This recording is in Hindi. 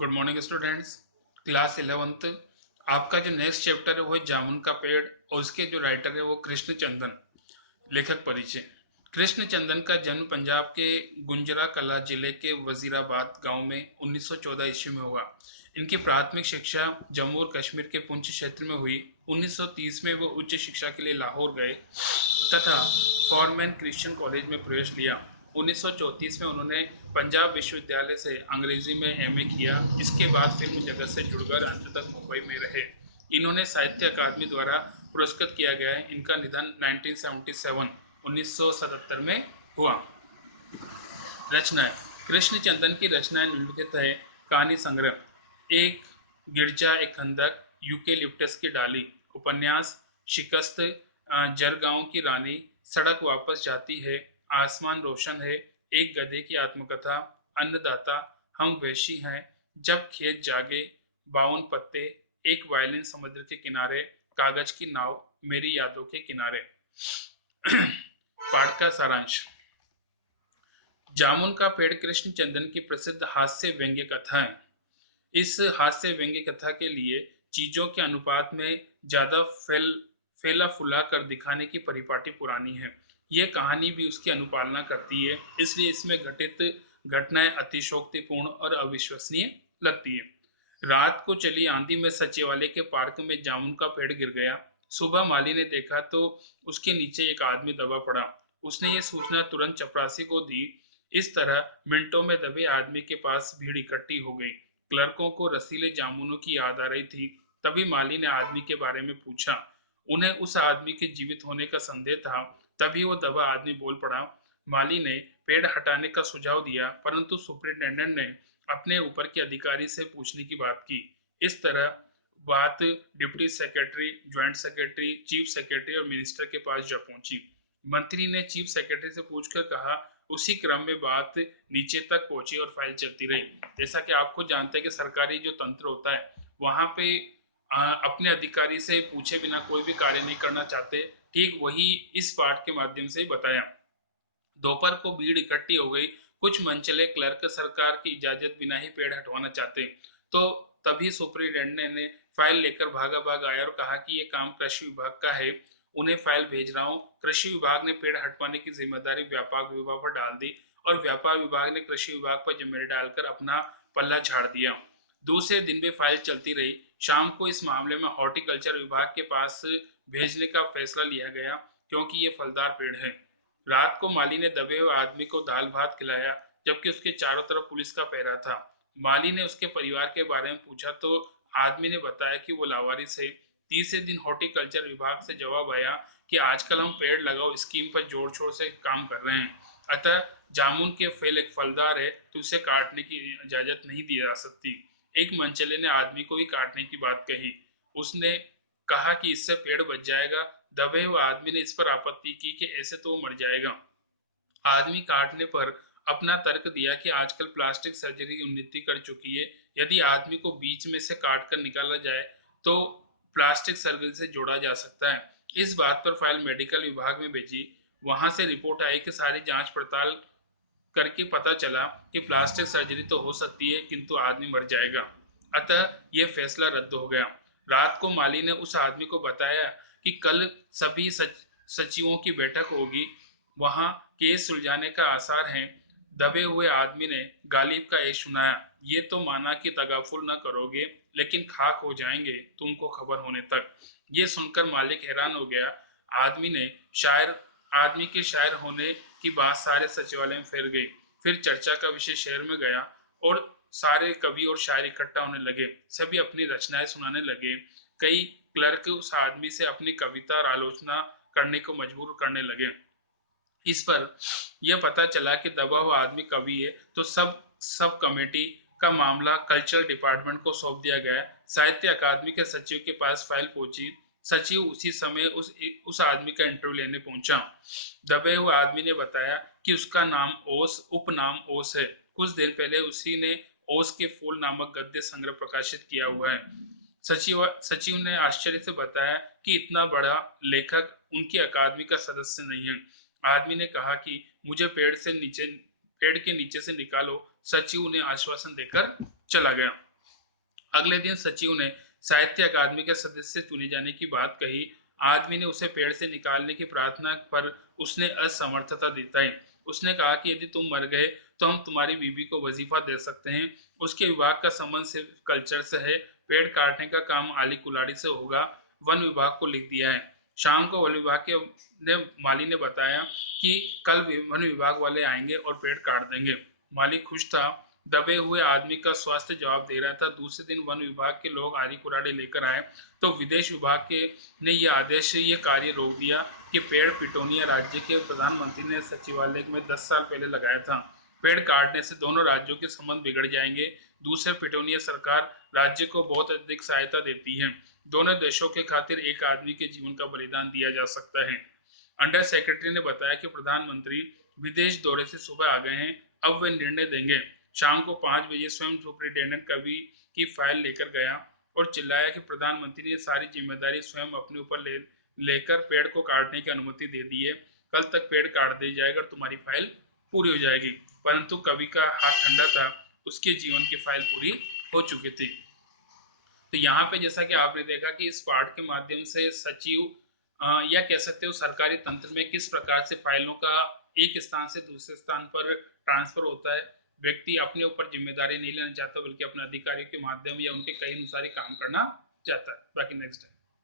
Good morning students. Class 11th। आपका जो नेक्स्ट चैप्टर है वो है जामुन का पेड़ और उसके जो राइटर है वो कृष्ण चंदन। लेखक परिचय। कृष्ण चंदन का जन्म पंजाब के गुंजरा कला जिले के वजीराबाद गांव में 1914 ईस्वी में हुआ। इनकी प्राथमिक शिक्षा जम्मू और कश्मीर के पुंछ क्षेत्र में हुई। 1930 में वो उच्च शिक्षा के लिए लाहौर गए तथा फॉरमैन क्रिश्चियन कॉलेज में प्रवेश लिया। 1934 में उन्होंने पंजाब विश्वविद्यालय से अंग्रेजी में एमए किया। इसके बाद फिल्म जगत से जुड़कर अंत तक मुंबई में रहे। इन्होंने साहित्य अकादमी द्वारा पुरस्कृत किया गया है। इनका निधन 1977 में हुआ। रचनाएं। कृष्ण चंदन की रचनाएं निम्नलिखित है। कहानी संग्रह एक गिरजा एक खंदक, यूकेलिप्टस की डाली। उपन्यास शिकस्त, जरगांव की रानी, सड़क वापस जाती है, आसमान रोशन है, एक गधे की आत्मकथा, अन्नदाता, हम वैशी हैं, जब खेत जागे, 52 पत्ते, एक वायलिन समुद्र के किनारे, कागज की नाव, मेरी यादों के किनारे। पाठ का सारांश। जामुन का पेड़ कृष्ण चंदन की प्रसिद्ध हास्य व्यंग्य कथा है। इस हास्य व्यंग्य कथा के लिए चीजों के अनुपात में ज्यादा फैला फुला कर दिखाने की परिपाटी पुरानी है। यह कहानी भी उसकी अनुपालना करती है, इसलिए इसमें घटित घटनाएं अतिशोक्तिपूर्ण और अविश्वसनीय लगती है। रात को चली आंधी में सचिवालय के पार्क में जामुन का पेड़ गिर गया। सुबह माली ने देखा तो उसके नीचे एक आदमी दबा पड़ा। उसने ये सूचना तुरंत चपरासी को दी। इस तरह मिनटों में दबे आदमी के पास भीड़ इकट्ठी हो गई। क्लर्कों को रसीले जामुनों की याद आ रही थी। तभी माली ने आदमी के बारे में पूछा। उन्हें उस आदमी के जीवित होने का संदेह था। तभी वो दबा आदमी बोल पड़ा। माली ने पेड़ हटाने का सुझाव दिया, परंतु सुपरिटेंडेंट ने अपने ऊपर के अधिकारी से पूछने की बात की। इस तरह बात deputy secretary, joint secretary, chief secretary और मिनिस्टर के पास जा पहुंची। मंत्री ने चीफ सेक्रेटरी से पूछकर कहा। उसी क्रम में बात नीचे तक पहुंची और फाइल चलती रही। जैसा कि आपको जानते हैं कि सरकारी जो तंत्र होता है वहां पे अपने अधिकारी से पूछे बिना कोई भी कार्य नहीं करना चाहते। ठीक वही इस पाठ के माध्यम से बताया। दोपहर को भीड़ इकट्ठी हो गई। कुछ मनचले क्लर्क सरकार की इजाजत बिना ही पेड़ हटवाना चाहते। तो तभी सुपरिटेंडेंट ने फाइल लेकर भागा भाग आया और कहा कि ये काम कृषि विभाग का है, उन्हें फाइल भेज रहा हूँ। कृषि विभाग ने पेड़ हटवाने की जिम्मेदारी व्यापार विभाग पर डाल दी और व्यापार विभाग ने कृषि विभाग पर जिम्मेदारी डालकर अपना पल्ला झाड़ दिया। दूसरे दिन भी फाइल चलती रही। शाम को इस मामले में हॉर्टिकल्चर विभाग के पास भेजने का फैसला लिया गया, क्योंकि ये फलदार पेड़ है। रात को माली ने दबे हुए आदमी को दाल भात खिलाया, जबकि उसके चारों तरफ पुलिस का पहरा था। माली ने उसके परिवार के बारे में पूछा तो आदमी ने बताया कि वो लावारिस है। तीसरे दिन हॉर्टिकल्चर विभाग से जवाब आया कि आजकल हम पेड़ लगाओ स्कीम पर जोर शोर से काम कर रहे हैं, अतः जामुन के फल एक फलदार है तो उसे काटने की इजाजत नहीं दी जा सकती। एक मनचले ने आदमी को ही काटने की बात कही। उसने कहा कि इससे पेड़ बच जाएगा। दबे हुए आदमी ने इस पर आपत्ति की कि ऐसे तो वो मर जाएगा। आदमी काटने पर अपना तर्क दिया कि आजकल प्लास्टिक सर्जरी की उन्नति कर चुकी है। यदि आदमी को बीच में से काट कर निकाला जाए तो प्लास्टिक सर्जरी से जोड़ा जा सकता है। इस बात पर फाइल मेडिकल विभाग में भेजी। वहां से रिपोर्ट आई कि सारी जांच पड़ताल करके पता चला कि प्लास्टिक सर्जरी तो हो सकती है किंतु आदमी मर जाएगा, अतः यह फैसला रद्द हो गया। रात को माली ने उस आदमी को बताया कि कल सभी सचिवों की बैठक होगी, वहां केस सुलझाने का आसार है। दबे हुए आदमी ने गालिब का एक सुनाया। ये तो माना कि तगाफुल न करोगे, लेकिन खाक हो जाएंगे तुमको खबर होने तक। ये सुनकर मालिक हैरान हो गया। आदमी ने शायर आदमी के शायर होने की बात सारे सचिवालय में फैल गई। फिर चर्चा का विषय शहर में गया और सारे कवि और शायर इकट्ठा होने लगे। सभी अपनी रचनाएं सुनाने लगे। कई क्लर्क उस आदमी से अपनी कविता और आलोचना करने को मजबूर करने लगे। इस पर यह पता चला कि दबा हुआ आदमी कवि है तो सब कमेटी का मामला कल्चरल डिपार्टमेंट को सौंप दिया गया। साहित्य अकादमी के सचिव के पास फाइल पहुंची। सचिव उसी समय उस आदमी का इंटरव्यू लेने पहुंचा। दबे हुए आदमी ने बताया कि उसका नाम ओस उपनाम ओस है। कुछ देर पहले उसी ने ओस के फूल नामक गद्य संग्रह प्रकाशित किया हुआ है। सचिव ने आश्चर्य से बताया कि इतना बड़ा लेखक उनकी अकादमी का सदस्य नहीं है। आदमी ने कहा कि मुझे पेड़ के नीचे से निकालो। सचिव ने आश्वासन देकर चला गया। अगले दिन सचिव ने साहित्य अकादमी के सदस्य चुने जाने की बात कही। आदमी ने उसे पेड़ से निकालने की प्रार्थना पर उसने असमर्थता दिखाई। उसने कहा कि यदि तुम मर गए तो हम तुम्हारी बीवी को वजीफा दे सकते हैं। उसके विभाग का संबंध सिर्फ कल्चर से है। पेड़ काटने का काम आली कुलाड़ी से होगा। वन विभाग को लिख दिया है। शाम को वन विभाग के माली ने बताया कि कल वन विभाग वाले आएंगे और पेड़ काट देंगे। माली खुश था। दबे हुए आदमी का स्वास्थ्य जवाब दे रहा था। दूसरे दिन वन विभाग के लोग आरी कुराड़ी लेकर आए तो विदेश विभाग के ने ये कार्य रोक दिया कि पेड़ पिटोनिया राज्य के प्रधानमंत्री ने सचिवालय में 10 साल पहले लगाया था। पेड़ काटने से दोनों राज्यों के संबंध बिगड़ जाएंगे। दूसरे पिटोनिया सरकार राज्य को बहुत अधिक सहायता देती है। दोनों देशों के खातिर एक आदमी के जीवन का बलिदान दिया जा सकता है। अंडर सेक्रेटरी ने बताया कि प्रधानमंत्री विदेश दौरे से सुबह आ गए हैं। अब वे निर्णय देंगे। शाम को 5 बजे स्वयं सुपरिटेंडेंट कवि की फाइल लेकर गया और चिल्लाया कि प्रधानमंत्री ने सारी जिम्मेदारी स्वयं अपने ऊपर लेकर पेड़ को काटने की अनुमति दे दी है। कल तक पेड़ काट दिया जाएगा और तुम्हारी फाइल पूरी हो जाएगी। परंतु कवि का हाथ ठंडा था। उसके जीवन की फाइल पूरी हो चुकी थी। तो यहाँ पे जैसा कि आपने देखा कि इस पाठ के माध्यम से सचिव या कह सकते हो सरकारी तंत्र में किस प्रकार से फाइलों का एक स्थान से दूसरे स्थान पर ट्रांसफर होता है। व्यक्ति अपने ऊपर जिम्मेदारी नहीं लेना चाहता बल्कि अपने अधिकारियों के माध्यम या उनके कई अनुसार ही काम करना चाहता है। बाकी नेक्स्ट है।